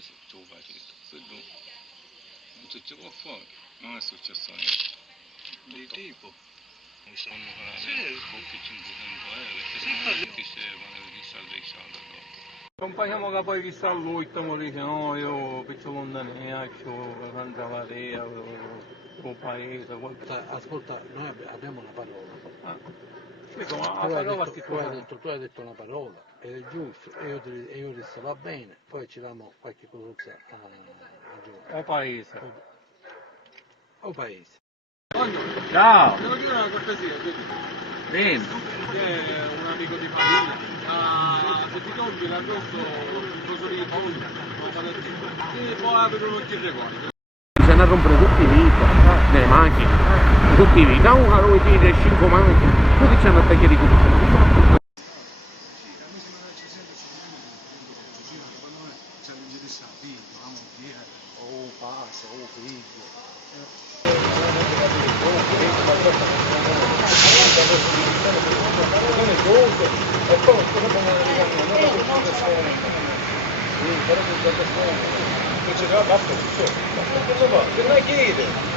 sì, ce lo facile. Se no, non si può fare. Non è successo niente. Di tipo? Mi sono un po' più 500 euro, perché se no ti servono di salvezzato. Compagniamo che poi chissà lui, mi dice no, io piccio lontaneo, Santa Maria, il paese, Ascolta, noi abbiamo una parola. Dico, ma la parola che Tu hai detto una parola, ed è giusto, e io dissi va bene, poi ci diamo qualche cosa a giocare. o paese. O paese. Ciao! Devo dire una cortesia, Bene. è un amico di famiglia, se ti togli l'addosso un coso di foglia, non fa del tempo, e poi apri uno girevoli. Bisogna rompere tutti i vita, nelle macchine, tutti i vita, una lui tira 5 macchine, tutti ci hanno attaccato di tutto. O passa, o figlio. Non ci va, basta, tutto. Non chiede.